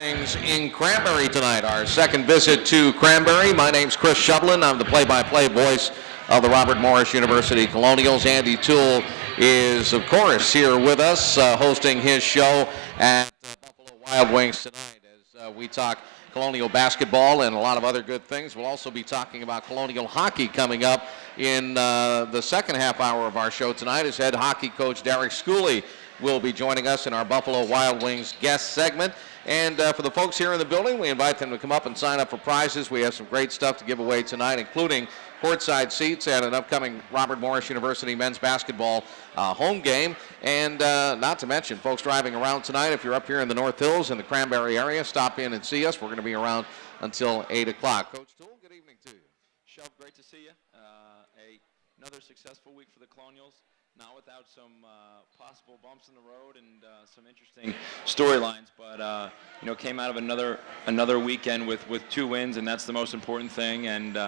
Things in Cranberry tonight, our second visit to Cranberry. My name's Chris Shovlin. I'm the play-by-play voice of the Robert Morris University Colonials. Andy Toole is, of course, here with us, hosting his show at Buffalo Wild Wings tonight as we talk Colonial basketball and a lot of other good things. We'll also be talking about Colonial hockey coming up in the second half hour of our show tonight as head hockey coach Derek Schooley will be joining us in our Buffalo Wild Wings guest segment. And for the folks here in the building, we invite them to come up and sign up for prizes. We have some great stuff to give away tonight, including courtside seats at an upcoming Robert Morris University men's basketball home game. And not to mention, folks driving around tonight, if you're up here in the North Hills and the Cranberry area, stop in and see us. We're going to be around until 8 o'clock. Coach Toole, good evening to you. Shove, great to see you. Another successful week for the Colonials. Not without some possible bumps in the road and some interesting storylines, but came out of another weekend with 2 wins, and that's the most important thing. And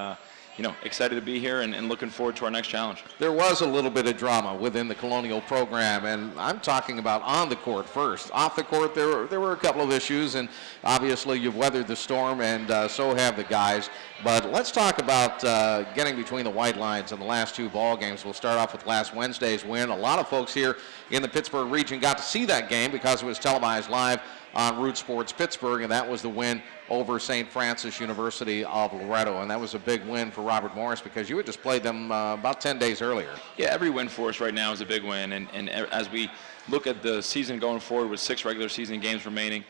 excited to be here and looking forward to our next challenge. There was a little bit of drama within the Colonial program, and I'm talking about on the court first. Off the court, there were a couple of issues, and obviously you've weathered the storm, and so have the guys. But let's talk about getting between the white lines in the last 2 ball games. We'll start off with last Wednesday's win. A lot of folks here in the Pittsburgh region got to see that game because it was televised live on Root Sports Pittsburgh, and that was the win over St. Francis University of Loretto. And that was a big win for Robert Morris because you had just played them about 10 days earlier. Yeah, every win for us right now is a big win. And as we look at the season going forward with 6 regular season games remaining,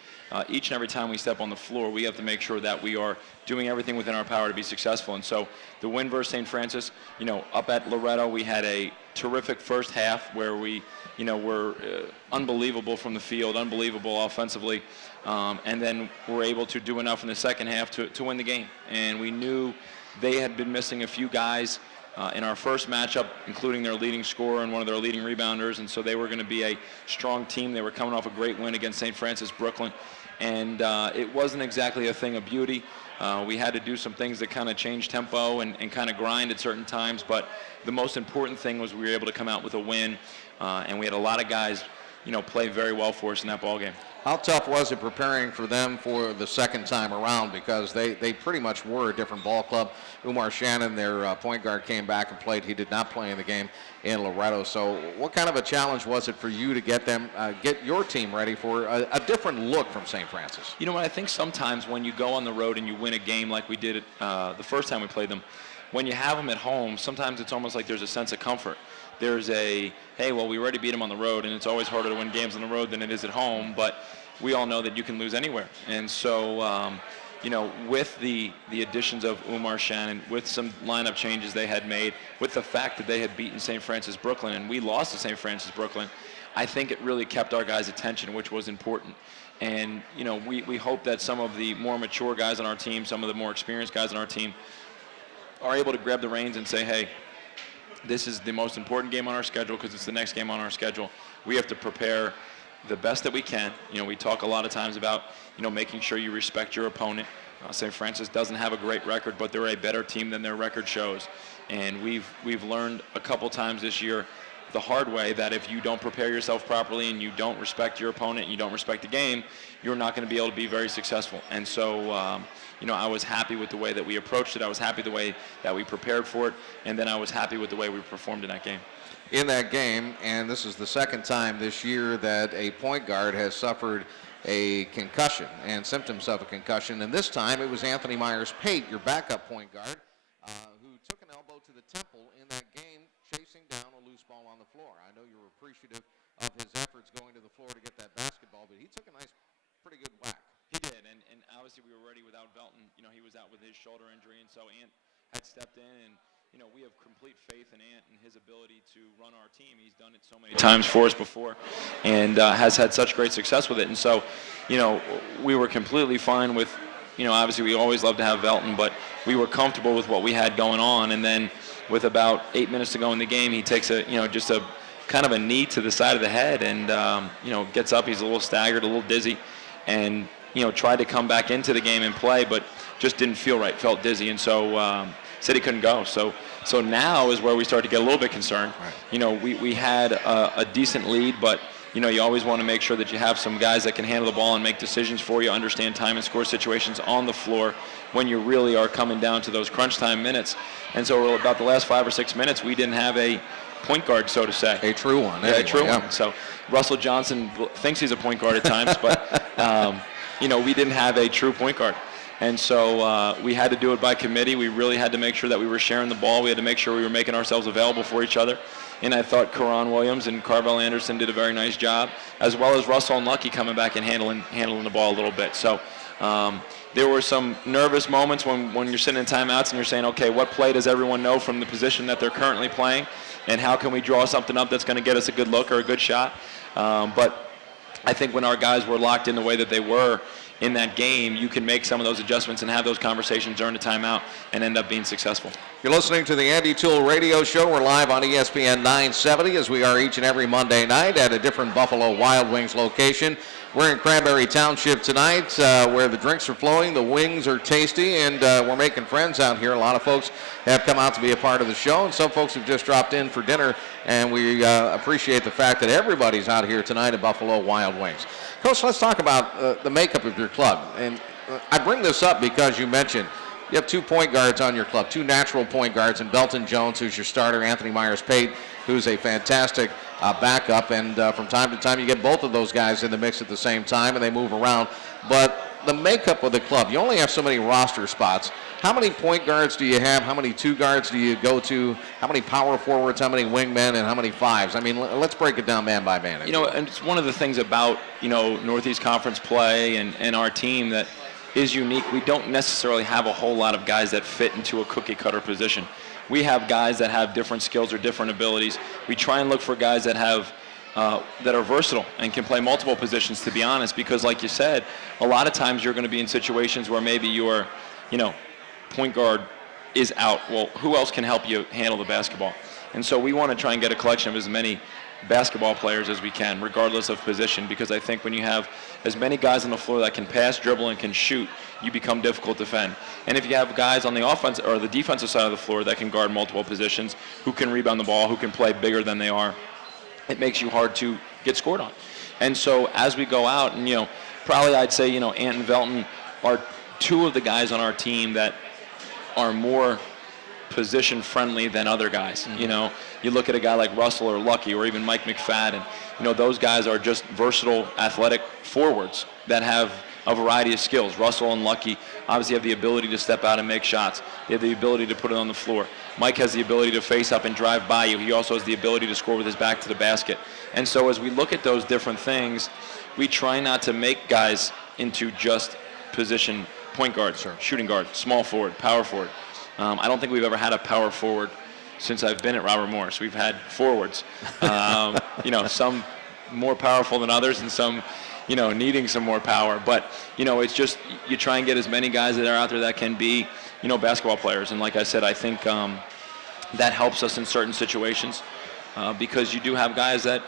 each and every time we step on the floor, we have to make sure that we are doing everything within our power to be successful. And so the win versus St. Francis, up at Loretto, we had a terrific first half where we were unbelievable from the field, unbelievable offensively, and then were able to do enough in the second half to win the game. And we knew they had been missing a few guys in our first matchup, including their leading scorer and one of their leading rebounders, and so they were going to be a strong team. They were coming off a great win against St. Francis Brooklyn, and it wasn't exactly a thing of beauty. We had to do some things that kind of change tempo and kind of grind at certain times, but the most important thing was we were able to come out with a win, and we had a lot of guys play very well for us in that ball game. How tough was it preparing for them for the second time around, because they pretty much were a different ball club? Umar Shannon, their point guard, came back and played. He did not play in the game in Loretto. So what kind of a challenge was it for you to get your team ready for a different look from St. Francis? You know what, I think sometimes when you go on the road and you win a game like we did the first time we played them, when you have them at home, sometimes it's almost like there's a sense of comfort. There's hey, well, we already beat them on the road, and it's always harder to win games on the road than it is at home, but we all know that you can lose anywhere. And so, with the additions of Umar Shannon, with some lineup changes they had made, with the fact that they had beaten St. Francis Brooklyn and we lost to St. Francis Brooklyn, I think it really kept our guys' attention, which was important. And, we hope that some of the more mature guys on our team, some of the more experienced guys on our team, are able to grab the reins and say, hey, this is the most important game on our schedule because it's the next game on our schedule. We have to prepare the best that we can. We talk a lot of times about, making sure you respect your opponent. St. Francis doesn't have a great record, but they're a better team than their record shows. And we've learned a couple times this year the hard way that if you don't prepare yourself properly and you don't respect your opponent and you don't respect the game, you're not going to be able to be very successful. And so, I was happy with the way that we approached it. I was happy the way that we prepared for it. And then I was happy with the way we performed in that game. In that game, and this is the second time this year that a point guard has suffered a concussion and symptoms of a concussion. And this time it was Anthony Myers-Pate, your backup point guard, who took an elbow to the temple in that game, chasing down a loose ball on the floor. I know you were appreciative of his efforts going to the floor to get that basketball, but he took a pretty good whack. He did, and obviously we were ready without Belton. He was out with his shoulder injury, and so Ant had stepped in, and we have complete faith in Ant and his ability to run our team. He's done it so many times for us before and has had such great success with it. And so, we were completely fine with, obviously we always love to have Belton, but we were comfortable with what we had going on. And then with about 8 minutes to go in the game, he takes just a kind of a knee to the side of the head and, gets up. He's a little staggered, a little dizzy, and, tried to come back into the game and play, but just didn't feel right, felt dizzy. And so, said he couldn't go. So now is where we start to get a little bit concerned. Right. We had a decent lead, but you always want to make sure that you have some guys that can handle the ball and make decisions for you, understand time and score situations on the floor when you really are coming down to those crunch time minutes. And so about the last 5 or 6 minutes, we didn't have a point guard, so to say. A true one. Yeah, anyway, a true one. So Russell Johnson thinks he's a point guard at times, but, we didn't have a true point guard. And so we had to do it by committee. We really had to make sure that we were sharing the ball. We had to make sure we were making ourselves available for each other. And I thought Karan Williams and Carvel Anderson did a very nice job, as well as Russell and Lucky coming back and handling the ball a little bit. So there were some nervous moments when you're sitting in timeouts and you're saying, okay, what play does everyone know from the position that they're currently playing? And how can we draw something up that's going to get us a good look or a good shot? But I think when our guys were locked in the way that they were in that game, you can make some of those adjustments and have those conversations during the timeout and end up being successful. You're listening to the Andy Toole Radio Show. We're live on ESPN 970, as we are each and every Monday night at a different Buffalo Wild Wings location. We're in Cranberry Township tonight, where the drinks are flowing, the wings are tasty, and we're making friends out here. A lot of folks have come out to be a part of the show, and some folks have just dropped in for dinner, and we appreciate the fact that everybody's out here tonight at Buffalo Wild Wings. Coach, let's talk about the makeup of your club. And I bring this up because you mentioned you have 2 point guards on your club, 2 natural point guards, and Belton Jones, who's your starter, Anthony Myers-Pate, who's a fantastic backup. And from time to time, you get both of those guys in the mix at the same time, and they move around. But the makeup of the club, you only have so many roster spots. How many point guards do you have? How many 2 guards do you go to? How many power forwards? How many wingmen? And how many 5s? I mean, let's break it down man by man. And it's one of the things about, Northeast Conference play and our team that is unique. We don't necessarily have a whole lot of guys that fit into a cookie-cutter position. We have guys that have different skills or different abilities. We try and look for guys that have that are versatile and can play multiple positions, to be honest, because like you said, a lot of times you're going to be in situations where maybe your, point guard is out. Well, who else can help you handle the basketball? And so we want to try and get a collection of as many basketball players as we can, regardless of position, because I think when you have as many guys on the floor that can pass, dribble, and can shoot, you become difficult to defend. And if you have guys on the offense or the defensive side of the floor that can guard multiple positions, who can rebound the ball, who can play bigger than they are, it makes you hard to get scored on. And so as we go out, and probably I'd say Ant and Velton are 2 of the guys on our team that are more position friendly than other guys. Mm-hmm. You look at a guy like Russell or Lucky or even Mike McFadden, those guys are just versatile, athletic forwards that have a variety of skills. Russell and Lucky obviously have the ability to step out and make shots. They have the ability to put it on the floor. Mike has the ability to face up and drive by you. He also has the ability to score with his back to the basket. And so as we look at those different things, we try not to make guys into just position point guard, shooting guard, small forward, power forward. I don't think we've ever had a power forward since I've been at Robert Morris. We've had forwards, some more powerful than others and some, needing some more power. But, it's just you try and get as many guys that are out there that can be, basketball players. And like I said, I think that helps us in certain situations. Because you do have guys that,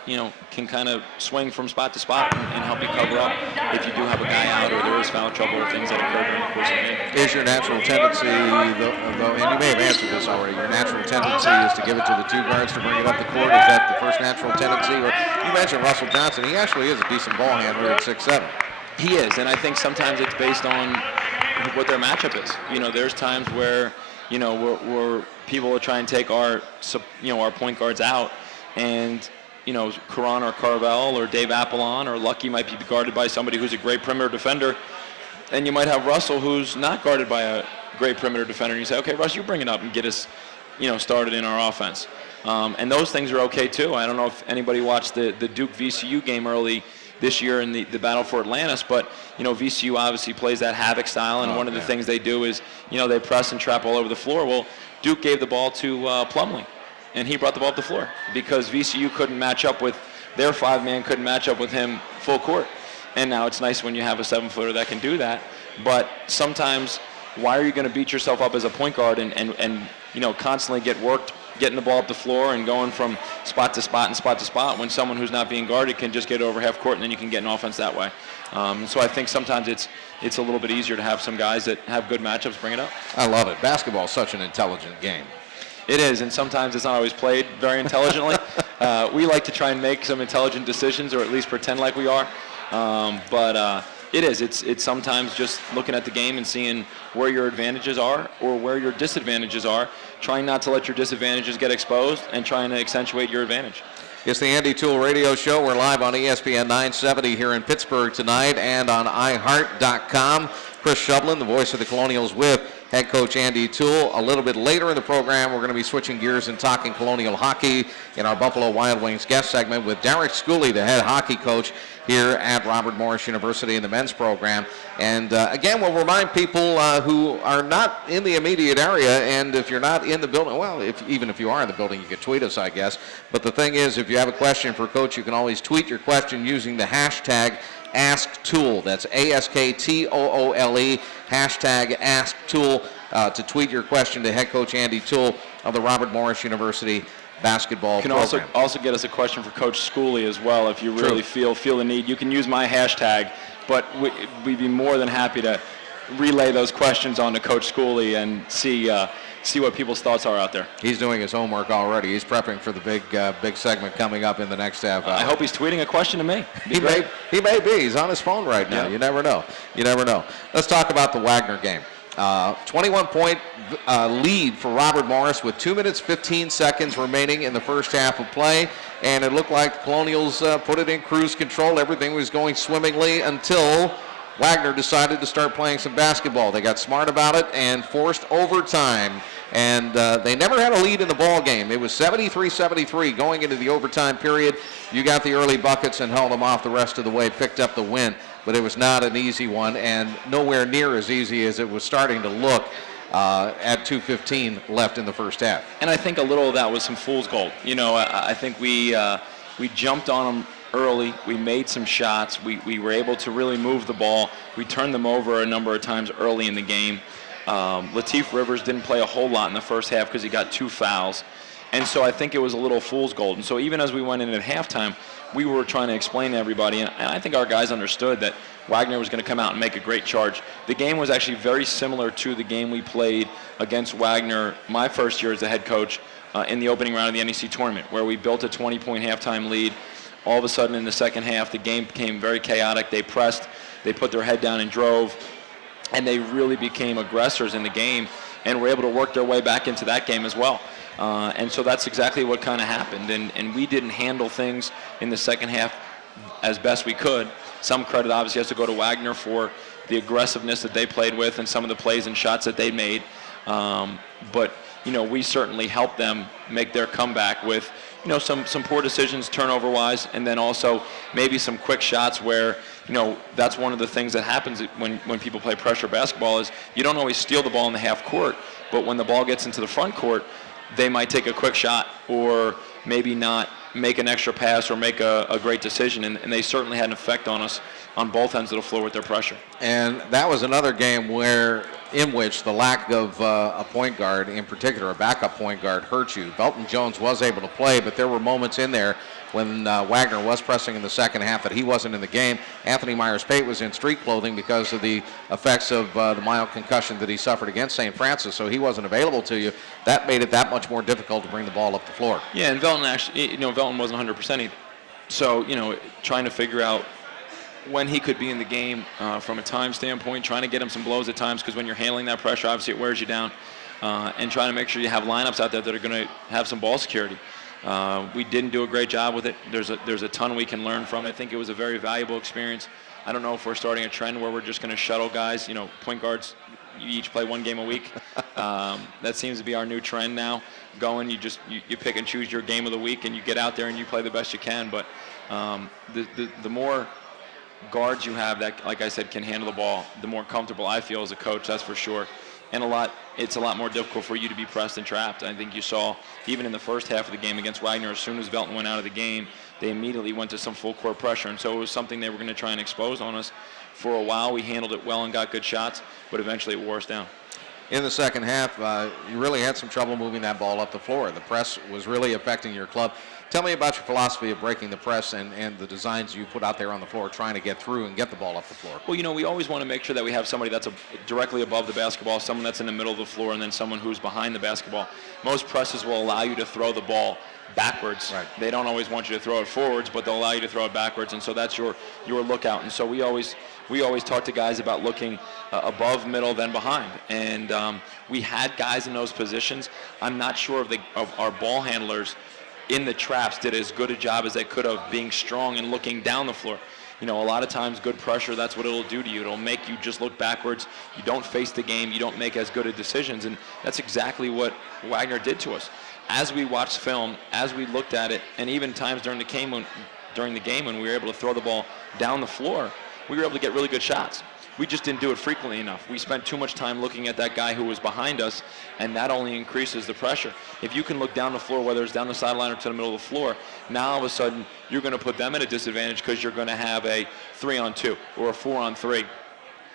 can kind of swing from spot to spot and help you cover up if you do have a guy out or there is foul trouble or things that occur during the course of the game. Is your natural tendency, though, and you may have answered this already, your natural tendency is to give it to the 2 guards to bring it up the court? Is that the first natural tendency? Or you mentioned Russell Johnson. He actually is a decent ball handler at 6'7". He is, and I think sometimes it's based on what their matchup is. There's times where where people will try and take our point guards out, and Karan or Carvel or Dave Apollon or Lucky might be guarded by somebody who's a great perimeter defender, and you might have Russell who's not guarded by a great perimeter defender, and you say, okay, Russ, you bring it up and get us started in our offense. And those things are okay too. I don't know if anybody watched the Duke VCU game early this year in the battle for Atlantis, but VCU obviously plays that havoc style, and one of the things they do is they press and trap all over the floor. Well, Duke gave the ball to Plumlee, and he brought the ball up the floor because VCU couldn't match up with their 5-man, couldn't match up with him full court. And now it's nice when you have a 7-footer that can do that, but sometimes why are you going to beat yourself up as a point guard and constantly get worked getting the ball up the floor and going from spot to spot and spot to spot when someone who's not being guarded can just get over half court, and then you can get an offense that way. So I think sometimes it's a little bit easier to have some guys that have good matchups bring it up. I love it. Basketball is such an intelligent game. It is, and sometimes it's not always played very intelligently. We like to try and make some intelligent decisions, or at least pretend like we are. But it's sometimes just looking at the game and seeing where your advantages are or where your disadvantages are, trying not to let your disadvantages get exposed and trying to accentuate your advantage. It's the Andy Toole Radio Show. We're live on ESPN 970 here in Pittsburgh tonight and on iHeart.com. Chris Shublin, the voice of the Colonials, with head coach Andy Toole. A little bit later in the program, we're going to be switching gears and talking Colonial hockey in our Buffalo Wild Wings guest segment with Derek Schooley, the head hockey coach here at Robert Morris University in the men's program. And again, we'll remind people who are not in the immediate area, and if you're not in the building, well, even if you are in the building, you can tweet us, I guess. But the thing is, if you have a question for Coach, you can always tweet your question using the hashtag AskToole. That's AskToole, hashtag AskToole, to tweet your question to head coach Andy Toole of the Robert Morris University basketball program. You can also get us a question for Coach Schooley as well if you really feel the need. You can use my hashtag, but we'd be more than happy to relay those questions on to Coach Schooley and see what people's thoughts are out there. He's doing his homework already. He's prepping for the big segment coming up in the next half hour. I hope he's tweeting a question to me. He may be. He's on his phone right now. Yeah. You never know. Let's talk about the Wagner game. 21-point lead for Robert Morris with 2 minutes, 15 seconds remaining in the first half of play. And it looked like the Colonials put it in cruise control. Everything was going swimmingly until Wagner decided to start playing some basketball. They got smart about it and forced overtime. And they never had a lead in the ball game. It was 73-73 going into the overtime period. You got the early buckets and held them off the rest of the way, picked up the win. But it was not an easy one, and nowhere near as easy as it was starting to look at 2:15 left in the first half. And I think a little of that was some fool's gold. I think we jumped on them early. We made some shots. We were able to really move the ball. We turned them over a number of times early in the game. Lateef Rivers didn't play a whole lot in the first half because he got 2 fouls. And so I think it was a little fool's gold. And so even as we went in at halftime, we were trying to explain to everybody, and I think our guys understood that Wagner was going to come out and make a great charge. The game was actually very similar to the game we played against Wagner my first year as the head coach in the opening round of the NEC tournament, where we built a 20-point halftime lead. All of a sudden in the second half, the game became very chaotic. They pressed, they put their head down and drove, and they really became aggressors in the game and were able to work their way back into that game as well. And so that's exactly what kind of happened. And we didn't handle things in the second half as best we could. Some credit obviously has to go to Wagner for the aggressiveness that they played with and some of the plays and shots that they made. But we certainly helped them make their comeback with some poor decisions turnover-wise, and then also maybe some quick shots where that's one of the things that happens when people play pressure basketball is you don't always steal the ball in the half court, but when the ball gets into the front court, they might take a quick shot or maybe not make an extra pass or make a great decision, and they certainly had an effect on us on both ends of the floor with their pressure. And that was another game in which the lack of a point guard, in particular a backup point guard, hurt you. Belton Jones was able to play, but there were moments in there when Wagner was pressing in the second half that he wasn't in the game. Anthony Myers-Pate was in street clothing because of the effects of the mild concussion that he suffered against St. Francis, so he wasn't available to you. That made it that much more difficult to bring the ball up the floor. Yeah, and Belton actually, Belton wasn't 100% either. So, trying to figure out when he could be in the game from a time standpoint, trying to get him some blows at times, because when you're handling that pressure, obviously it wears you down, and trying to make sure you have lineups out there that are going to have some ball security. We didn't do a great job with it. There's a ton we can learn from it. I think it was a very valuable experience. I don't know if we're starting a trend where we're just going to shuttle guys. Point guards, you each play 1 game a week. That seems to be our new trend now. You pick and choose your game of the week, and you get out there and you play the best you can. But the more guards you have that, like I said, can handle the ball, the more comfortable I feel as a coach, that's for sure. And it's a lot more difficult for you to be pressed and trapped. I think you saw, even in the first half of the game against Wagner, as soon as Belton went out of the game, they immediately went to some full court pressure. And so it was something they were going to try and expose on us. For a while, we handled it well and got good shots, but eventually it wore us down. In the second half, you really had some trouble moving that ball up the floor. The press was really affecting your club. Tell me about your philosophy of breaking the press and the designs you put out there on the floor, trying to get through and get the ball up the floor. Well, we always want to make sure that we have somebody that's directly above the basketball, someone that's in the middle of the floor, and then someone who's behind the basketball. Most presses will allow you to throw the ball backwards. Right. They don't always want you to throw it forwards, but they'll allow you to throw it backwards, and so that's your lookout. And so we always talk to guys about looking above, middle, then behind. And we had guys in those positions. I'm not sure of our ball handlers in the traps did as good a job as they could have being strong and looking down the floor. A lot of times good pressure, that's what it'll do to you. It'll make you just look backwards. You don't face the game. You don't make as good of decisions. And that's exactly what Wagner did to us. As we watched film, as we looked at it, and even times during the game when we were able to throw the ball down the floor, we were able to get really good shots. We just didn't do it frequently enough. We spent too much time looking at that guy who was behind us, and that only increases the pressure. If you can look down the floor, whether it's down the sideline or to the middle of the floor, now all of a sudden you're going to put them at a disadvantage because you're going to have a 3-on-2 or a 4-on-3,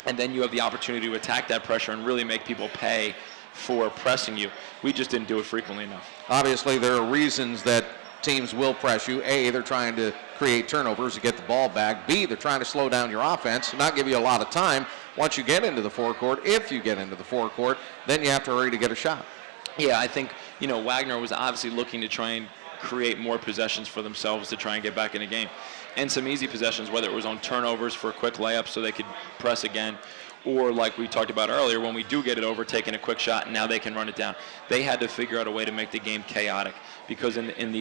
and then you have the opportunity to attack that pressure and really make people pay for pressing you. We just didn't do it frequently enough. Obviously, there are reasons that teams will press you. A, they're trying to create turnovers to get the ball back. B, they're trying to slow down your offense, not give you a lot of time. Once you get into the forecourt, if you get into the forecourt, then you have to hurry to get a shot. Yeah, I think, Wagner was obviously looking to try and create more possessions for themselves to try and get back in the game. And some easy possessions, whether it was on turnovers for quick layups so they could press again, or like we talked about earlier, when we do get it over, taking a quick shot, and now they can run it down. They had to figure out a way to make the game chaotic, because in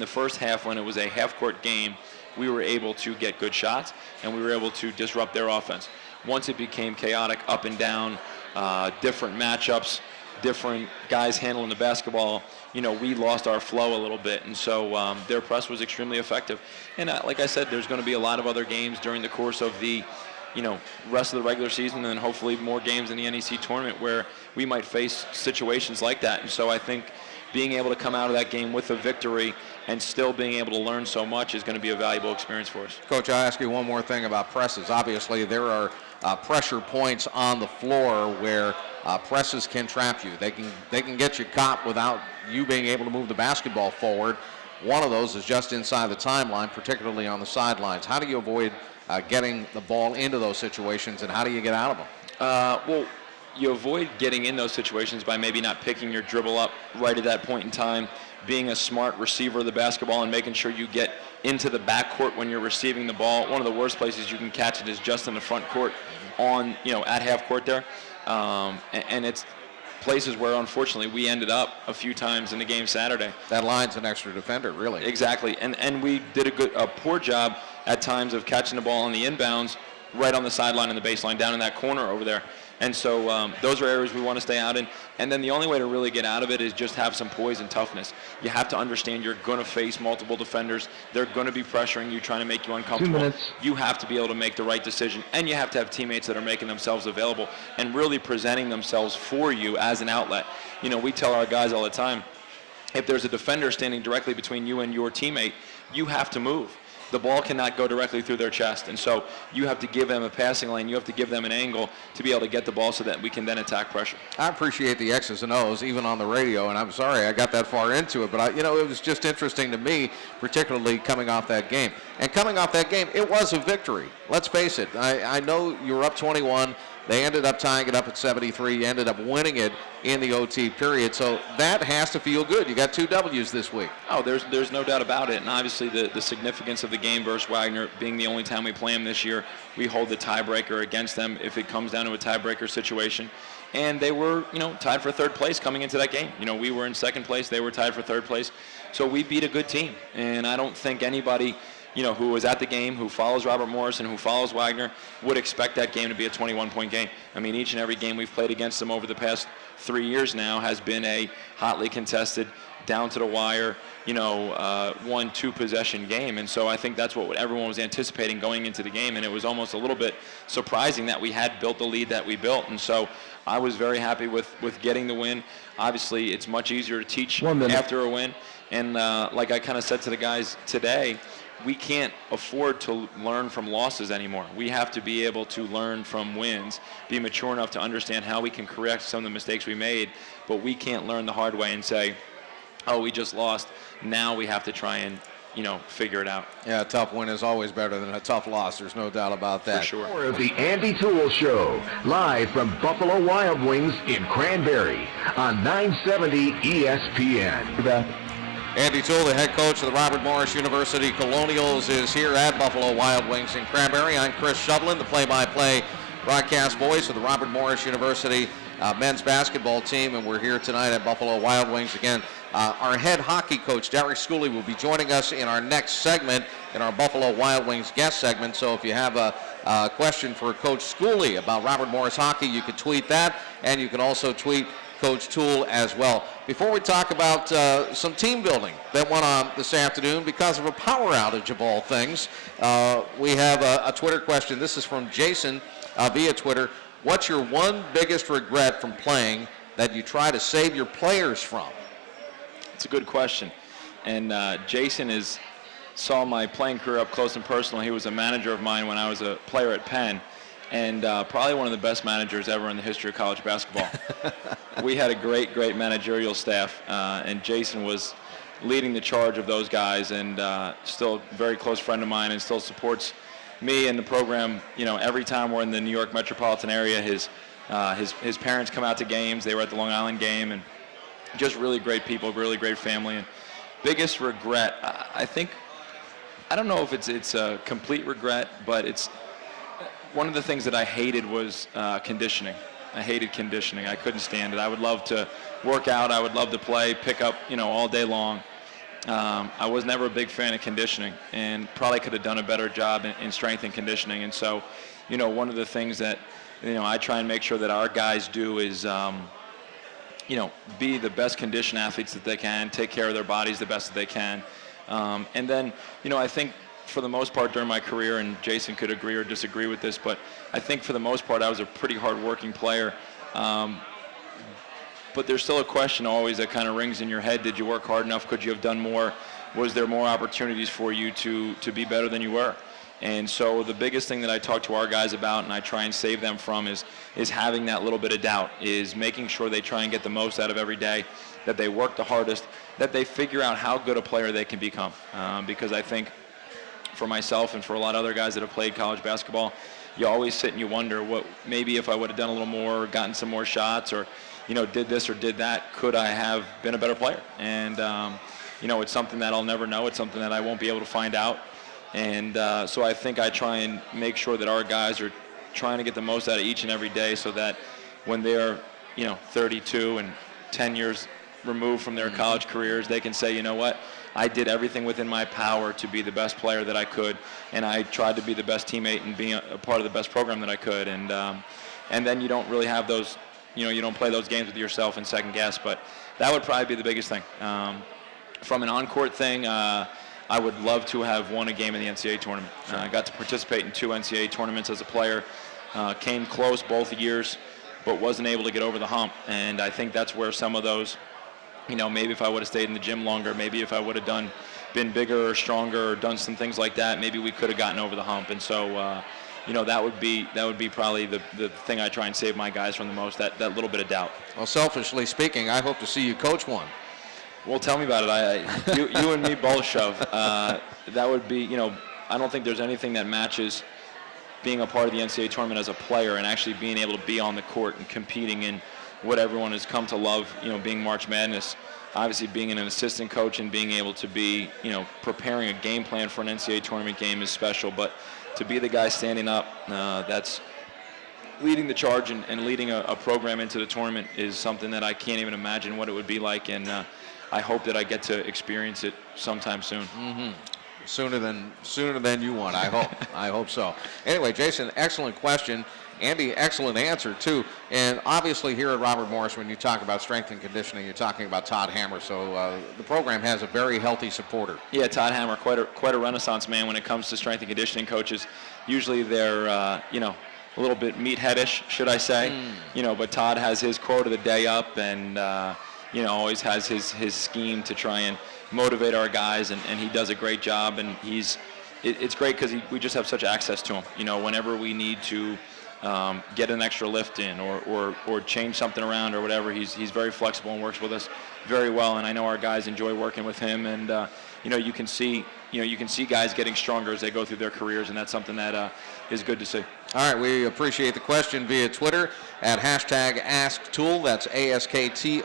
the first half, when it was a half-court game, we were able to get good shots, and we were able to disrupt their offense. Once it became chaotic, up and down, different matchups, different guys handling the basketball, we lost our flow a little bit, and so their press was extremely effective. And like I said, there's going to be a lot of other games during the course of the rest of the regular season, and then hopefully more games in the NEC tournament where we might face situations like that. And so I think being able to come out of that game with a victory and still being able to learn so much is going to be a valuable experience for us. Coach, I'll ask you one more thing about presses. Obviously, there are pressure points on the floor where presses can trap you. They can get you caught without you being able to move the basketball forward. One of those is just inside the timeline, particularly on the sidelines. How do you avoid getting the ball into those situations, and how do you get out of them? Well, you avoid getting in those situations by maybe not picking your dribble up right at that point in time, being a smart receiver of the basketball and making sure you get into the backcourt when you're receiving the ball. One of the worst places you can catch it is just in the front court at half court there. And it's places where, unfortunately, we ended up a few times in the game Saturday. That line's an extra defender, really. Exactly. And we did a poor job at times of catching the ball on the inbounds right on the sideline and the baseline, down in that corner over there. And so those are areas we want to stay out in. And then the only way to really get out of it is just have some poise and toughness. You have to understand you're going to face multiple defenders. They're going to be pressuring you, trying to make you uncomfortable. 2 minutes. You have to be able to make the right decision, and you have to have teammates that are making themselves available and really presenting themselves for you as an outlet. We tell our guys all the time, if there's a defender standing directly between you and your teammate, you have to move. The ball cannot go directly through their chest, and so you have to give them a passing lane. You have to give them an angle to be able to get the ball so that we can then attack pressure. I appreciate the X's and O's, even on the radio, and I'm sorry I got that far into it, but it was just interesting to me, particularly coming off that game. And coming off that game, it was a victory. Let's face it. I know you were up 21. They ended up tying it up at 73. You ended up winning it in the OT period. So that has to feel good. You got 2 W's this week. Oh, there's no doubt about it. And obviously the significance of the game versus Wagner being the only time we play them this year, we hold the tiebreaker against them if it comes down to a tiebreaker situation. And they were, tied for third place coming into that game. We were in second place. They were tied for third place. So we beat a good team. And I don't think anybody who was at the game, who follows Robert Morris and who follows Wagner, would expect that game to be a 21-point game. I mean, each and every game we've played against them over the past 3 years now has been a hotly contested, down to the wire, 1-2 possession game. And so I think that's what everyone was anticipating going into the game. And it was almost a little bit surprising that we had built the lead that we built. And so I was very happy with getting the win. Obviously, it's much easier to teach after a win. And like I kind of said to the guys today, we can't afford to learn from losses anymore. We have to be able to learn from wins, be mature enough to understand how we can correct some of the mistakes we made, but we can't learn the hard way and say, oh, we just lost. Now we have to try and, figure it out. Yeah, a tough win is always better than a tough loss. There's no doubt about that. For sure. More of the Andy Toole Show, live from Buffalo Wild Wings in Cranberry on 970 ESPN. Andy Toole, the head coach of the Robert Morris University Colonials, is here at Buffalo Wild Wings in Cranberry. I'm Chris Shovlin, the play-by-play broadcast voice of the Robert Morris University men's basketball team, and we're here tonight at Buffalo Wild Wings. Again, our head hockey coach, Derek Schooley, will be joining us in our next segment, in our Buffalo Wild Wings guest segment. So if you have a question for Coach Schooley about Robert Morris hockey, you can tweet that, and you can also tweet Coach Toole as well. Before we talk about some team building that went on this afternoon because of a power outage of all things, we have a Twitter question. This is from Jason via Twitter. What's your one biggest regret from playing that you try to save your players from? It's a good question. And Jason saw my playing career up close and personal. He was a manager of mine when I was a player at Penn, and probably one of the best managers ever in the history of college basketball. We had a great managerial staff, and Jason was leading the charge of those guys, and still a very close friend of mine, and still supports me and the program. You know, every time we're in the New York metropolitan area, his parents come out to games. They were at the Long Island game, and just really great people, really great family. And biggest regret, I don't know if it's a complete regret, but it's one of the things that I hated was conditioning. I hated conditioning. I couldn't stand it. I would love to work out. I would love to play, pick up, all day long. I was never a big fan of conditioning, and probably could have done a better job in strength and conditioning. And so, one of the things that, I try and make sure that our guys do is, be the best conditioned athletes that they can, take care of their bodies the best that they can. And then, I think for the most part during my career, and Jason could agree or disagree with this, but I think for the most part I was a pretty hard-working player. But there's still a question always that kind of rings in your head. Did you work hard enough? Could you have done more? Was there more opportunities for you to be better than you were? And so the biggest thing that I talk to our guys about, and I try and save them from, is having that little bit of doubt, is making sure they try and get the most out of every day, that they work the hardest, that they figure out how good a player they can become. Because I think for myself and for a lot of other guys that have played college basketball, you always sit and you wonder, what maybe if I would have done a little more, or gotten some more shots, or did this or did that, could I have been a better player? And it's something that I'll never know. It's something that I won't be able to find out. And so I think I try and make sure that our guys are trying to get the most out of each and every day, so that when they're 32 and 10 years removed from their college careers, they can say, you know what, I did everything within my power to be the best player that I could, and I tried to be the best teammate and be a part of the best program that I could. And then you don't really have those, you don't play those games with yourself and second guess. But that would probably be the biggest thing. From an on-court thing, I would love to have won a game in the NCAA tournament. I got to participate in 2 NCAA tournaments as a player, came close both years, but wasn't able to get over the hump. And I think that's where some of those, maybe if I would have stayed in the gym longer, maybe if I would have been bigger or stronger or done some things like that, maybe we could have gotten over the hump. And so, that would be probably the thing I try and save my guys from the most, that little bit of doubt. Well, selfishly speaking, I hope to see you coach one. Well, tell me about it. You and me both, Shove. That would be, I don't think there's anything that matches being a part of the NCAA tournament as a player and actually being able to be on the court and competing in what everyone has come to love, being March Madness. Obviously, being an assistant coach and being able to be, preparing a game plan for an NCAA tournament game is special. But to be the guy standing up, that's leading the charge and leading a program into the tournament is something that I can't even imagine what it would be like. And I hope that I get to experience it sometime soon. Mm-hmm. Sooner than you want, I hope. I hope so. Anyway, Jason, excellent question. Andy, excellent answer, too. And obviously here at Robert Morris, when you talk about strength and conditioning, you're talking about Todd Hammer. So the program has a very healthy supporter. Yeah, Todd Hammer, quite a renaissance man when it comes to strength and conditioning coaches. Usually they're, a little bit meatheadish, should I say. But Todd has his quote of the day up, and always has his scheme to try and motivate our guys, and he does a great job. And it's great because we just have such access to him. Whenever we need to get an extra lift in or change something around or whatever, he's very flexible and works with us very well. And I know our guys enjoy working with him. And you can see guys getting stronger as they go through their careers, and that's something that is good to see. All right, we appreciate the question via Twitter at #AskToole. That's ASKTOOLE,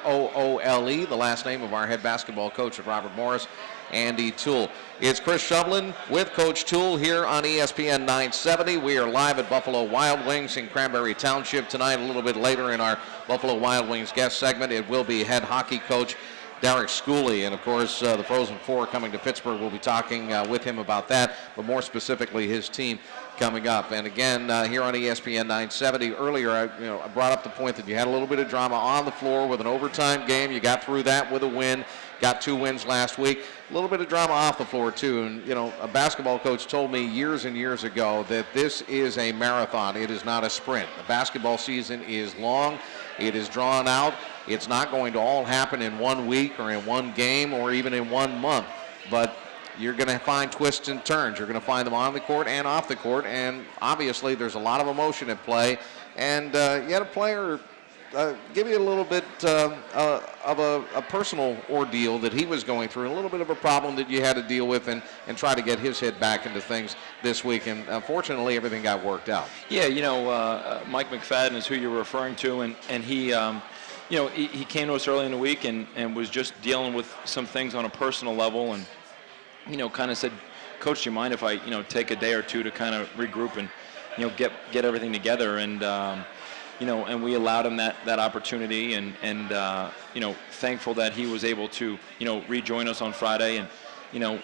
the last name of our head basketball coach at Robert Morris, Andy Toole. It's Chris Shovlin with Coach Toole here on ESPN 970. We are live at Buffalo Wild Wings in Cranberry Township tonight. A little bit later in our Buffalo Wild Wings guest segment, it will be head hockey coach Derek Schooley, and of course the Frozen Four coming to Pittsburgh. We'll be talking with him about that, but more specifically his team coming up. And again, here on ESPN 970, earlier I brought up the point that you had a little bit of drama on the floor with an overtime game. You got through that with a win, got 2 wins last week. A little bit of drama off the floor too. And a basketball coach told me years and years ago that this is a marathon. It is not a sprint. The basketball season is long. It is drawn out. It's not going to all happen in 1 week or in one game or even in 1 month. But you're going to find twists and turns. You're going to find them on the court and off the court. And obviously there's a lot of emotion at play. And you had a player give you a little bit of a personal ordeal that he was going through, a little bit of a problem that you had to deal with and try to get his head back into things this week. And fortunately, everything got worked out. Yeah, Mike McFadden is who you're referring to, and he, he came to us early in the week and was just dealing with some things on a personal level, and, kind of said, Coach, do you mind if I, take a day or two to kind of regroup and, get everything together? And, and we allowed him that opportunity, and thankful that he was able to, rejoin us on Friday, and,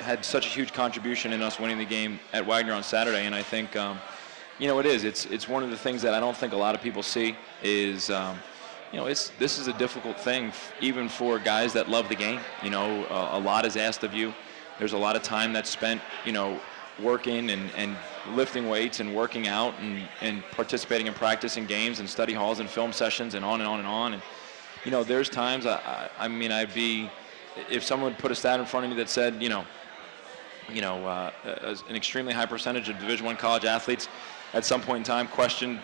had such a huge contribution in us winning the game at Wagner on Saturday. And I think, it's one of the things that I don't think a lot of people see is, this is a difficult thing, even for guys that love the game. A lot is asked of you. There's a lot of time that's spent, working and lifting weights and working out and participating in practice and games and study halls and film sessions and on and on and on. And, there's times, I'd be, if someone would put a stat in front of me that said, an extremely high percentage of Division I college athletes at some point in time question,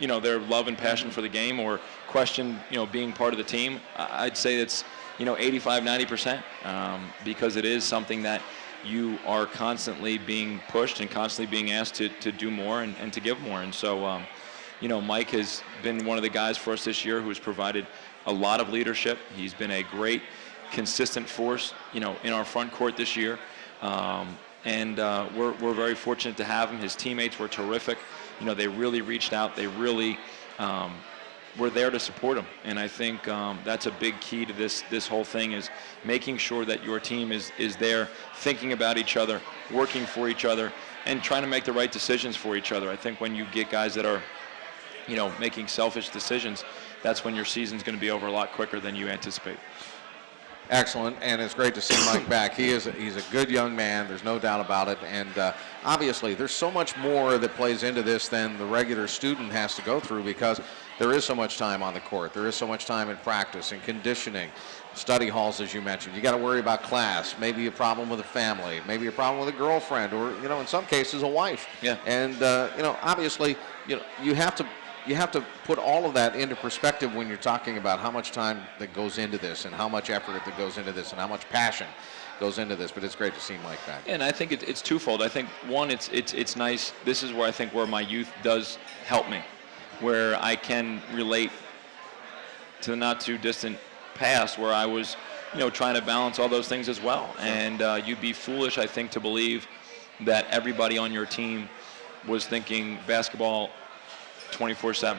their love and passion for the game, or question, being part of the team, I'd say it's, 85, 90%, because it is something that you are constantly being pushed and constantly being asked to do more and to give more. And so, Mike has been one of the guys for us this year who has provided a lot of leadership. He's been a great, consistent force, in our front court this year. And we're very fortunate to have him. His teammates were terrific. They really reached out. They really were there to support him. And I think that's a big key to this whole thing, is making sure that your team is there, thinking about each other, working for each other, and trying to make the right decisions for each other. I think when you get guys that are, making selfish decisions, that's when your season's going to be over a lot quicker than you anticipate. Excellent, and it's great to see Mike back. He's a good young man, there's no doubt about it, and obviously there's so much more that plays into this than the regular student has to go through, because there is so much time on the court, there is so much time in practice and conditioning, study halls, as you mentioned. You got to worry about class, maybe a problem with a family, maybe a problem with a girlfriend, or in some cases a wife. Yeah. And obviously, you have to put all of that into perspective when you're talking about how much time that goes into this, and how much effort that goes into this, and how much passion goes into this. But it's great to see Mike back. And I think it's twofold. I think, one, it's nice. This is where I think where my youth does help me, where I can relate to the not too distant past, where I was, trying to balance all those things as well. Sure. And you'd be foolish, I think, to believe that everybody on your team was thinking basketball 24/7.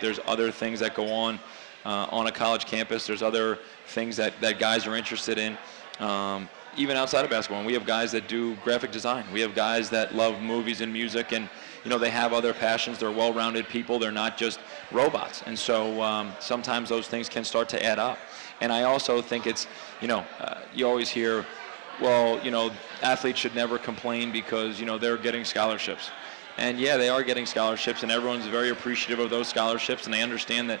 There's other things that go on a college campus. There's other things that guys are interested in, even outside of basketball. And we have guys that do graphic design. We have guys that love movies and music, and they have other passions. They're well-rounded people. They're not just robots. And so sometimes those things can start to add up. And I also think it's, you always hear, well, athletes should never complain because, they're getting scholarships. And yeah, they are getting scholarships, and everyone's very appreciative of those scholarships, and they understand that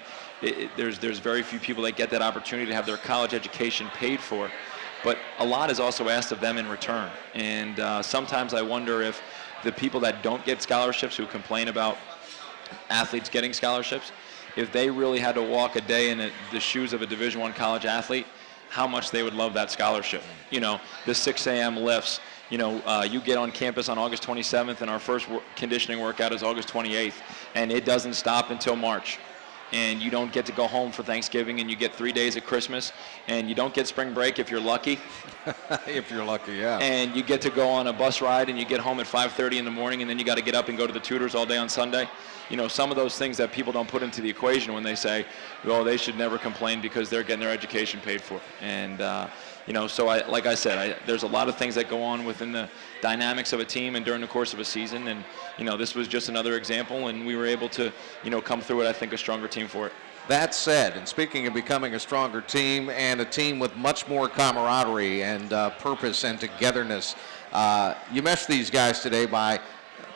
there's very few people that get that opportunity to have their college education paid for. But a lot is also asked of them in return. And sometimes I wonder if the people that don't get scholarships, who complain about athletes getting scholarships, if they really had to walk a day in the shoes of a Division I college athlete, how much they would love that scholarship. You know, the 6 a.m. lifts. You know, you get on campus on August 27th, and our first conditioning workout is August 28th, and it doesn't stop until March. And you don't get to go home for Thanksgiving, and you get 3 days at Christmas, and you don't get spring break if you're lucky. If you're lucky, yeah. And you get to go on a bus ride, and you get home at 5:30 in the morning, and then you got to get up and go to the tutors all day on Sunday. You know, some of those things that people don't put into the equation when they say, well, they should never complain because they're getting their education paid for. And, you know, so like I said, there's a lot of things that go on within the dynamics of a team and during the course of a season. And, you know, this was just another example, and we were able to, you know, come through it, I think, a stronger team for it. That said, and speaking of becoming a stronger team and a team with much more camaraderie and purpose and togetherness, you meshed these guys today by,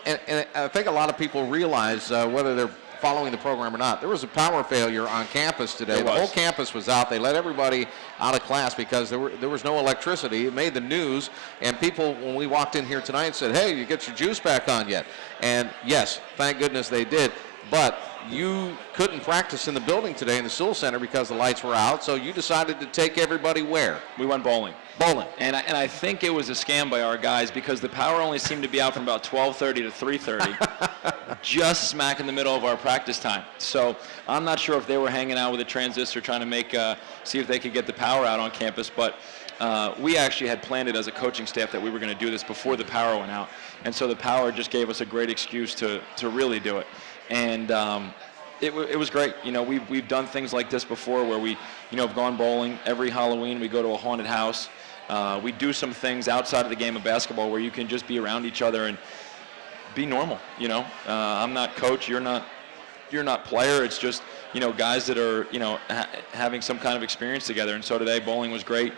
and I think a lot of people realize whether they're following the program or not, there was a power failure on campus today. The whole campus was out. They let everybody out of class because there was no electricity. It made the news, and people, when we walked in here tonight, said, hey, you get your juice back on yet? And yes, thank goodness they did. But you couldn't practice in the building today in the Toole Center because the lights were out, so you decided to take everybody where? We went bowling. Bowling. And I think it was a scam by our guys because the power only seemed to be out from about 12:30 to 3:30, just smack in the middle of our practice time. So I'm not sure if they were hanging out with a transistor trying to see if they could get the power out on campus, but we actually had planned it as a coaching staff that we were going to do this before the power went out. And so the power just gave us a great excuse to really do it. And it was great. You know, we've done things like this before where we, you know, have gone bowling. Every Halloween we go to a haunted house. We do some things outside of the game of basketball where you can just be around each other and be normal. You know, I'm not coach. You're not player. It's just, you know, guys that are, you know, having some kind of experience together. And so today bowling was great.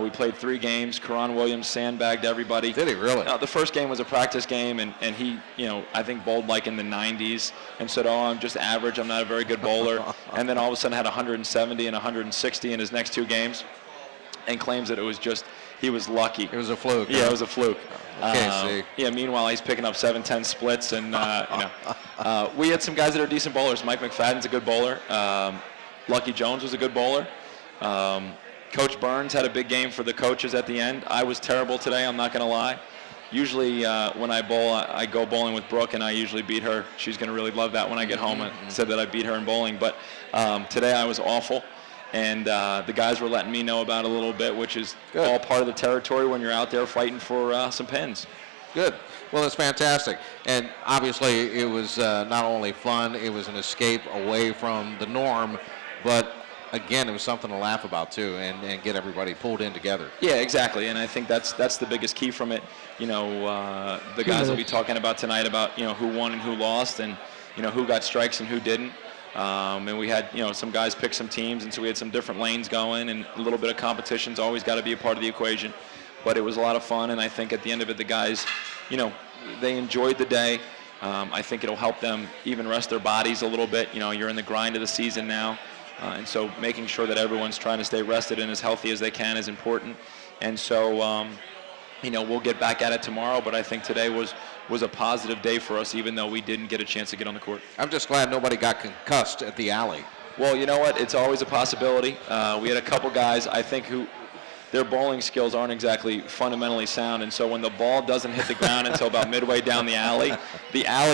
We played 3 games. Karan Williams sandbagged everybody. Did he really? The first game was a practice game, and he, you know, I think bowled like in the 90s and said, oh, I'm just average. I'm not a very good bowler. And then all of a sudden had 170 and 160 in his next 2 games and claims that it was just, he was lucky. It was a fluke. Yeah, huh? it was a fluke. Okay, yeah, meanwhile, he's picking up 7-10 splits, and, you know. We had some guys that are decent bowlers. Mike McFadden's a good bowler. Lucky Jones was a good bowler. Coach Burns had a big game for the coaches at the end. I was terrible today, I'm not going to lie. Usually when I bowl, I go bowling with Brooke, and I usually beat her. She's going to really love that when I get home. I said that I beat her in bowling. But today I was awful, and the guys were letting me know about it a little bit, which is Good. all part of the territory when you're out there fighting for some pins. Good. Well, it's fantastic. And obviously it was not only fun, it was an escape away from the norm, but again, it was something to laugh about too, and get everybody pulled in together. Yeah, exactly, and I think that's the biggest key from it. You know, the guys will be talking about tonight about, you know, who won and who lost, and, you know, who got strikes and who didn't. And we had, you know, some guys pick some teams, and so we had some different lanes going, and a little bit of competition's always got to be a part of the equation. But it was a lot of fun, and I think at the end of it, the guys, you know, they enjoyed the day. I think it'll help them even rest their bodies a little bit. You know, you're in the grind of the season now. And so making sure that everyone's trying to stay rested and as healthy as they can is important. And so, you know, we'll get back at it tomorrow, but I think today was a positive day for us, even though we didn't get a chance to get on the court. I'm just glad nobody got concussed at the alley. Well, you know what? It's always a possibility. We had a couple guys, I think, who their bowling skills aren't exactly fundamentally sound, and so when the ball doesn't hit the ground until about midway down the alley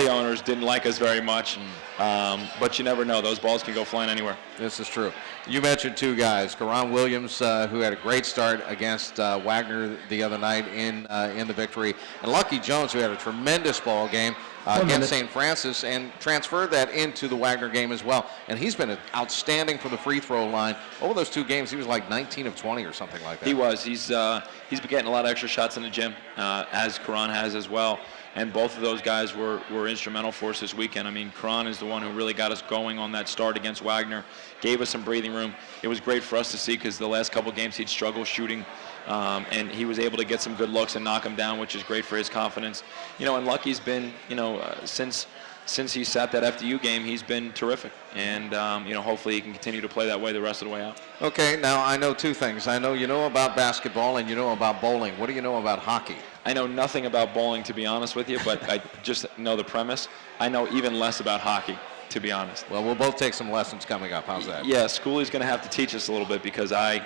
owners didn't like us very much. But you never know. Those balls can go flying anywhere. This is true. You mentioned 2 guys, Karan Williams, who had a great start against Wagner the other night in the victory, and Lucky Jones, who had a tremendous ball game against St. Francis and transferred that into the Wagner game as well. And he's been outstanding for the free throw line. Over those 2 games, he was like 19 of 20 or something like that. He was. He's been getting a lot of extra shots in the gym, as Karan has as well. And both of those guys were instrumental for us this weekend. I mean, Karan is the one who really got us going on that start against Wagner, gave us some breathing room. It was great for us to see because the last couple games he'd struggled shooting, and he was able to get some good looks and knock him down, which is great for his confidence. You know, and Lucky's been, you know, since he sat that FDU game, he's been terrific. And, you know, hopefully he can continue to play that way the rest of the way out. Okay, now I know 2 things. I know you know about basketball and you know about bowling. What do you know about hockey? I know nothing about bowling, to be honest with you, but I just know the premise. I know even less about hockey, to be honest. Well, we'll both take some lessons coming up. How's that? Yeah, Schooley's going to have to teach us a little bit because I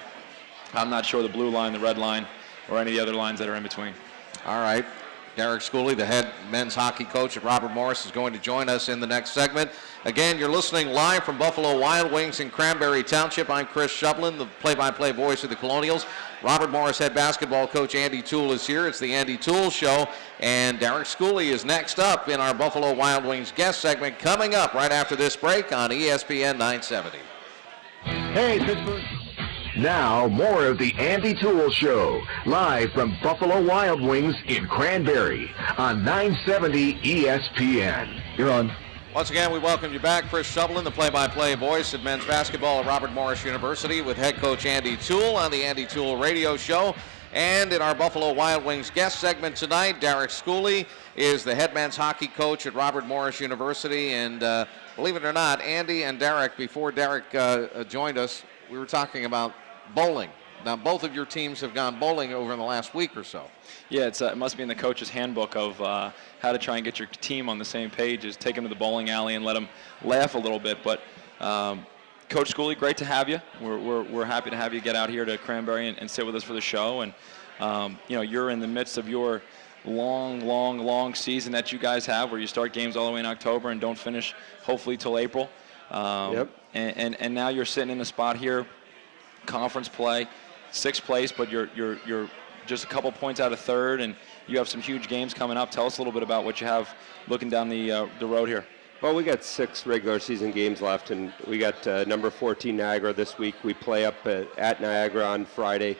I'm not sure the blue line, the red line, or any of the other lines that are in between. All right. Derek Schooley, the head men's hockey coach at Robert Morris, is going to join us in the next segment. Again, you're listening live from Buffalo Wild Wings in Cranberry Township. I'm Chris Shublin, the play-by-play voice of the Colonials. Robert Morris head basketball coach Andy Toole is here. It's the Andy Toole Show, and Derek Schooley is next up in our Buffalo Wild Wings guest segment, coming up right after this break on ESPN 970. Hey, Pittsburgh. Now, more of the Andy Toole Show, live from Buffalo Wild Wings in Cranberry on 970 ESPN. You're on. Once again, we welcome you back. Chris Shublin, the play-by-play voice of men's basketball at Robert Morris University, with head coach Andy Toole on the Andy Toole Radio Show. And in our Buffalo Wild Wings guest segment tonight, Derek Schooley is the head men's hockey coach at Robert Morris University. And believe it or not, Andy and Derek, before Derek joined us, we were talking about bowling. Now, both of your teams have gone bowling over in the last week or so. Yeah, it must be in the coach's handbook of how to try and get your team on the same page, is take them to the bowling alley and let them laugh a little bit. But Coach Schooley, great to have you. We're happy to have you get out here to Cranberry and sit with us for the show. And you're in the midst of your long season that you guys have, where you start games all the way in October and don't finish hopefully till April. Yep. And now you're sitting in a spot here, conference play, 6th place, but you're just a couple points out of 3rd, and you have some huge games coming up. Tell us a little bit about what you have looking down the road here. Well, we got 6 regular season games left, and we got number 14 Niagara this week. We play up at Niagara on Friday,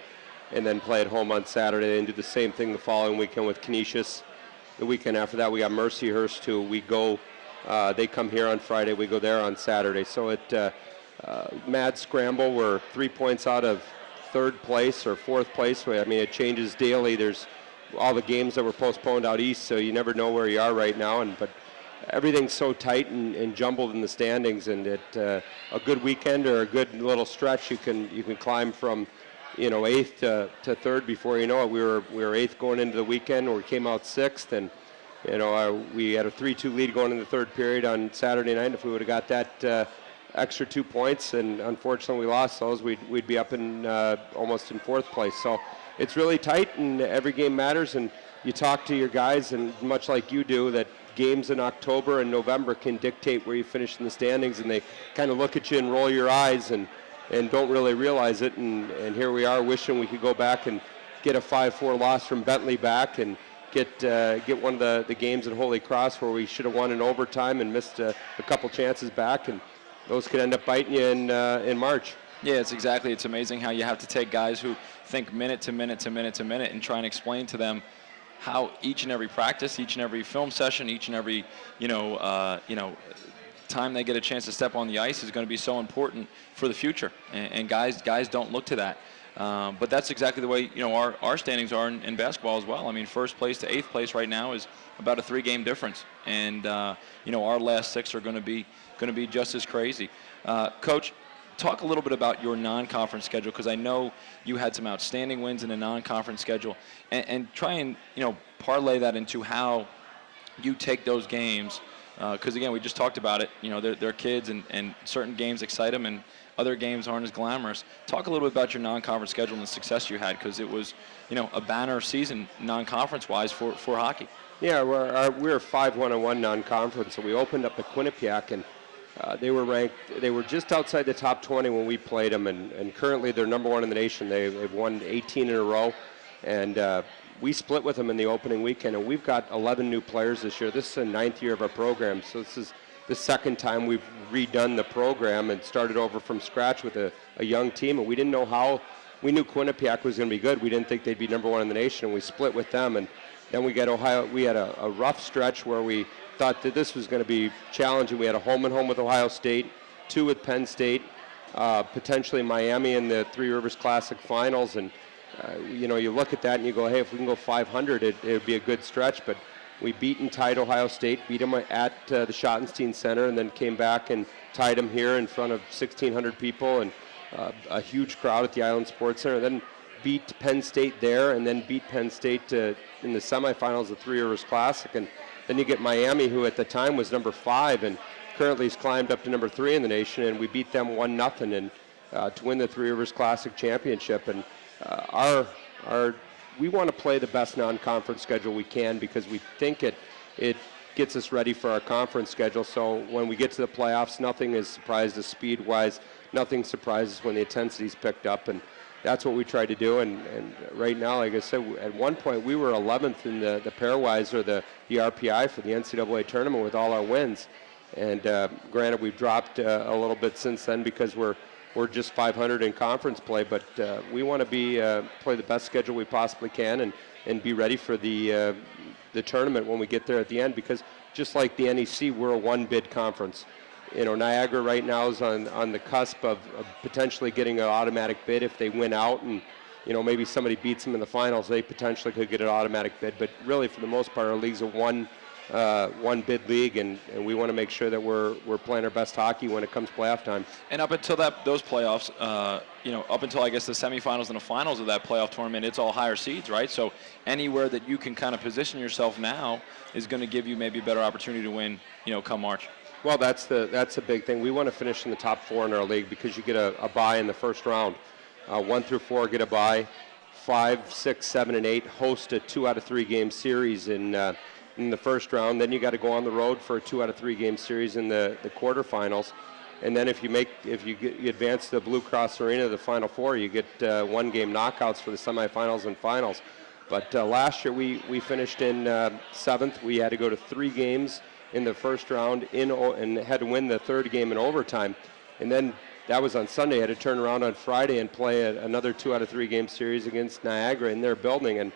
and then play at home on Saturday, and do the same thing the following weekend with Canisius. The weekend after that, we got Mercyhurst, who we go. They come here on Friday. We go there on Saturday. So it mad scramble. We're 3 points out of 3rd place or 4th place. I mean, it changes daily. There's all the games that were postponed out east, so you never know where you are right now. But everything's so tight and jumbled in the standings. And a good weekend or a good little stretch, you can climb from 8th to 3rd before you know it. We were 8th going into the weekend, or we came out 6th, and we had a 3-2 lead going in the 3rd period on Saturday night. If we would have got that extra 2 points, and unfortunately we lost those, we'd be up in almost in 4th place. So it's really tight, and every game matters. And you talk to your guys, and much like you do, that games in October and November can dictate where you finish in the standings, and they kind of look at you and roll your eyes and don't really realize it. And here we are wishing we could go back and get a 5-4 loss from Bentley back, and get one of the games at Holy Cross where we should have won in overtime and missed a couple chances back, and those could end up biting you in March. Yeah, it's amazing how you have to take guys who think minute to minute and try and explain to them how each and every practice, each and every film session, each and every time they get a chance to step on the ice is going to be so important for the future. And guys don't look to that. But that's exactly the way our standings are in basketball as well. I mean, 1st place to 8th place right now is about a 3-game difference, and our last 6 are going to be just as crazy. Coach, talk a little bit about your non-conference schedule, because I know you had some outstanding wins in a non-conference schedule, and try and parlay that into how you take those games. Because again, we just talked about it. They're kids, and certain games excite them, and other games aren't as glamorous. Talk a little bit about your non-conference schedule and the success you had, because it was, a banner season non-conference-wise for hockey. Yeah, we're 5-1-1 non-conference, so we opened up at Quinnipiac, and they were ranked. They were just outside the top 20 when we played them, and currently they're number 1 in the nation. They've won 18 in a row, and we split with them in the opening weekend, and we've got 11 new players this year. This is the 9th year of our program, so this is the 2nd time we've redone the program and started over from scratch with a young team, and we didn't know how. We knew Quinnipiac was going to be good. We didn't think they'd be number 1 in the nation, and we split with them. And then we got Ohio. We had a rough stretch where we thought that this was going to be challenging. We had a home-and-home with Ohio State, 2 with Penn State, potentially Miami in the Three Rivers Classic finals. And, you look at that and you go, hey, if we can go 500, it would be a good stretch. But we beat and tied Ohio State, beat them at the Schottenstein Center, and then came back and tied them here in front of 1,600 people and a huge crowd at the Island Sports Center. Then beat Penn State there, and then beat Penn State in the semifinals of the Three Rivers Classic. And then you get Miami, who at the time was number 5 and currently has climbed up to number 3 in the nation, and we beat them 1-0 and to win the Three Rivers Classic championship. And we want to play the best non-conference schedule we can because we think it gets us ready for our conference schedule. So when we get to the playoffs, nothing is surprised us speed-wise. Nothing surprises when the intensity's picked up, and that's what we try to do. And right now, like I said, at one point we were 11th in the pairwise or the RPI for the NCAA tournament with all our wins. And granted, we've dropped a little bit since then because we're just 500 in conference play. But we want to play the best schedule we possibly can and be ready for the tournament when we get there at the end. Because just like the NEC, we're a one-bid conference. You know, Niagara right now is on the cusp of potentially getting an automatic bid if they win out, and you know maybe somebody beats them in the finals, they potentially could get an automatic bid. But really, for the most part, our league's a one bid league, and we want to make sure that we're playing our best hockey when it comes playoff time. And up until those playoffs, up until I guess the semifinals and the finals of that playoff tournament, it's all higher seeds, right? So anywhere that you can kind of position yourself now is going to give you maybe a better opportunity to win, come March. Well, that's a big thing. We want to finish in the top 4 in our league because you get a bye in the first round. 1 through 4 get a bye. 5, 6, 7, and 8 host a 2 out of 3 game series in the first round. Then you got to go on the road for a 2 out of 3 game series in the quarterfinals. And then if you advance to the Blue Cross Arena, the Final Four, you get 1 game knockouts for the semifinals and finals. But last year we finished in 7th. We had to go to 3 games in the first round and had to win the 3rd game in overtime. And then that was on Sunday. Had to turn around on Friday and play another 2 out of 3 game series against Niagara in their building. And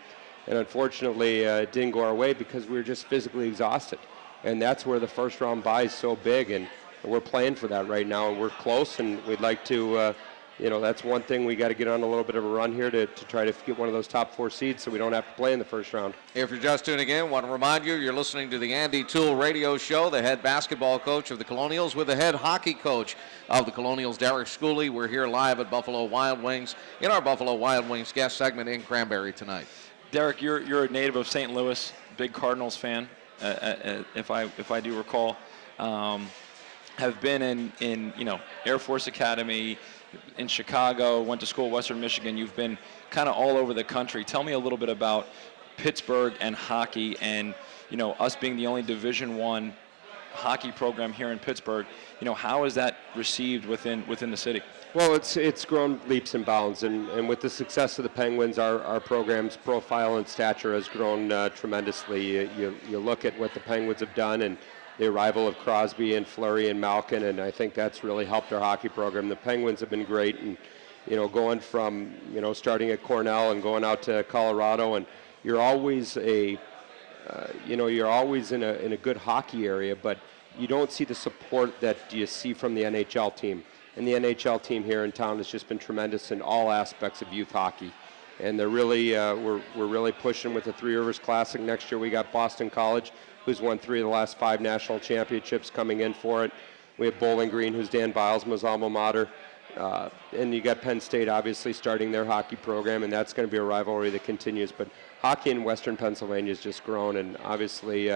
unfortunately, it didn't go our way because we were just physically exhausted. And that's where the first round bye is so big. And we're playing for that right now. And we're close, and we'd like to, that's one thing we got to get on a little bit of a run here to try to get one of those top 4 seeds so we don't have to play in the first round. If you're just tuning in, I want to remind you, you're listening to the Andy Toole radio show, the head basketball coach of the Colonials with the head hockey coach of the Colonials, Derek Schooley. We're here live at Buffalo Wild Wings in our Buffalo Wild Wings guest segment in Cranberry tonight. Derek, you're a native of St. Louis, big Cardinals fan, if I do recall. Have been in Air Force Academy, in Chicago, went to school at Western Michigan. You've been kind of all over the country. Tell me a little bit about Pittsburgh and hockey, and us being the only Division I hockey program here in Pittsburgh. How is that received within the city? Well, it's grown leaps and bounds, and with the success of the Penguins, our program's profile and stature has grown tremendously. You look at what the Penguins have done, and the arrival of Crosby and Fleury and Malkin, and I think that's really helped our hockey program. The Penguins have been great, and going from starting at Cornell and going out to Colorado, and you're always you're always in a good hockey area, but you don't see the support that you see from the NHL team. And the NHL team here in town has just been tremendous in all aspects of youth hockey. And they're really, we're really pushing with the Three Rivers Classic next year. We got Boston College, who's won 3 of the last 5 national championships, coming in for it. We have Bowling Green, who's Dan Bilesma's alma mater. And you got Penn State, obviously, starting their hockey program, and that's going to be a rivalry that continues. But hockey in Western Pennsylvania has just grown, and obviously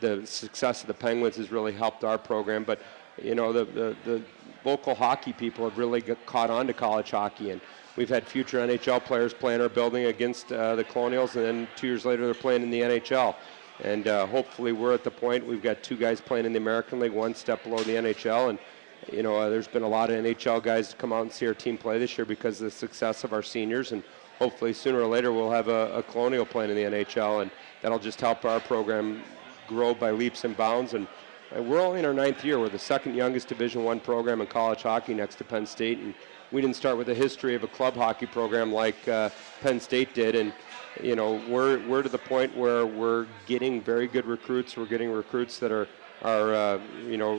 the success of the Penguins has really helped our program. But, the local hockey people have really caught on to college hockey, and we've had future NHL players play in our building against the Colonials, and then 2 years later they're playing in the NHL. And hopefully we're at the point, we've got 2 guys playing in the American League, 1 step below the NHL, and there's been a lot of NHL guys come out and see our team play this year because of the success of our seniors, and hopefully sooner or later we'll have a Colonial playing in the NHL, and that'll just help our program grow by leaps and bounds. And we're only in our 9th year. We're the 2nd youngest Division I program in college hockey next to Penn State, and we didn't start with a history of a club hockey program like Penn State did. And we're to the point where we're getting very good recruits. We're getting recruits that are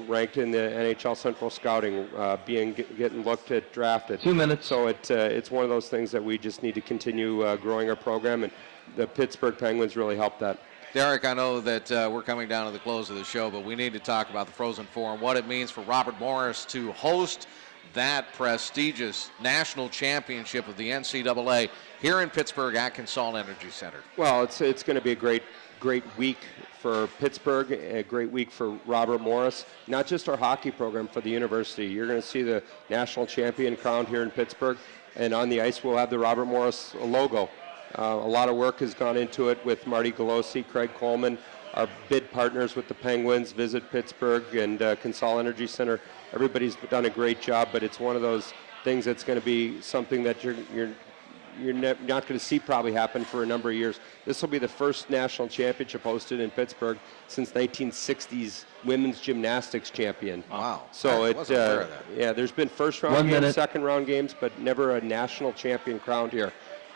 ranked in the NHL Central Scouting, getting looked at, drafted. 2 minutes. So it's one of those things that we just need to continue growing our program, and the Pittsburgh Penguins really helped that. Derek, I know that we're coming down to the close of the show, but we need to talk about the Frozen Four and what it means for Robert Morris to host that prestigious national championship of the NCAA here in Pittsburgh at Consol Energy Center. Well, it's going to be a great week for Pittsburgh, a great week for Robert Morris, not just our hockey program, for the university. You're going to see the national champion crowned here in Pittsburgh. and on the ice we'll have the Robert Morris logo. A lot of work has gone into it with Marty Galosi, Craig Coleman, our bid partners with the Penguins, Visit Pittsburgh, and Consol Energy Center. Everybody's done a great job, but it's one of those things that's going to be something that you're not going to see probably happen for a number of years. This will be the first national championship hosted in Pittsburgh since 1960s women's gymnastics champion. Wow. So I wasn't aware of that. yeah, there's been first round games, second round games, but never a national champion crowned here.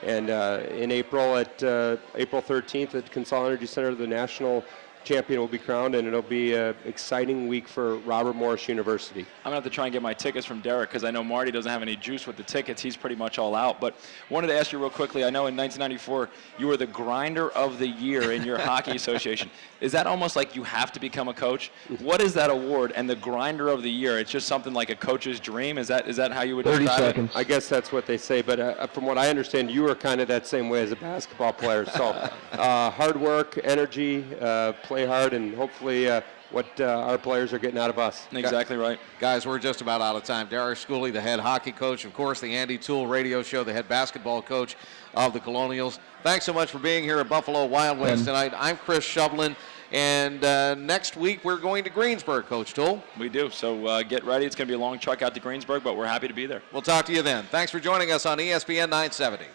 And in April, April 13th at Consol Energy Center, the national champion will be crowned, and it'll be an exciting week for Robert Morris University. I'm going to have to try and get my tickets from Derek because I know Marty doesn't have any juice with the tickets. He's pretty much all out. But wanted to ask you real quickly, I know in 1994 you were the grinder of the year in your hockey association. Is that almost like you have to become a coach? What is that award? And the grinder of the year, it's just something like a coach's dream? Is that how you would describe 30 seconds. I guess that's what they say, but from what I understand, you were kind of that same way as a basketball player. So hard work, energy, play hard, and hopefully what our players are getting out of us. Exactly right. Guys, we're just about out of time. Derek Schooley, the head hockey coach, of course, the Andy Toole radio show, the head basketball coach of the Colonials. Thanks so much for being here at Buffalo Wild Wings tonight. I'm Chris Shovlin, and next week we're going to Greensburg, Coach Toole. We do. So get ready. It's going to be a long truck out to Greensburg, but we're happy to be there. We'll talk to you then. Thanks for joining us on ESPN 970.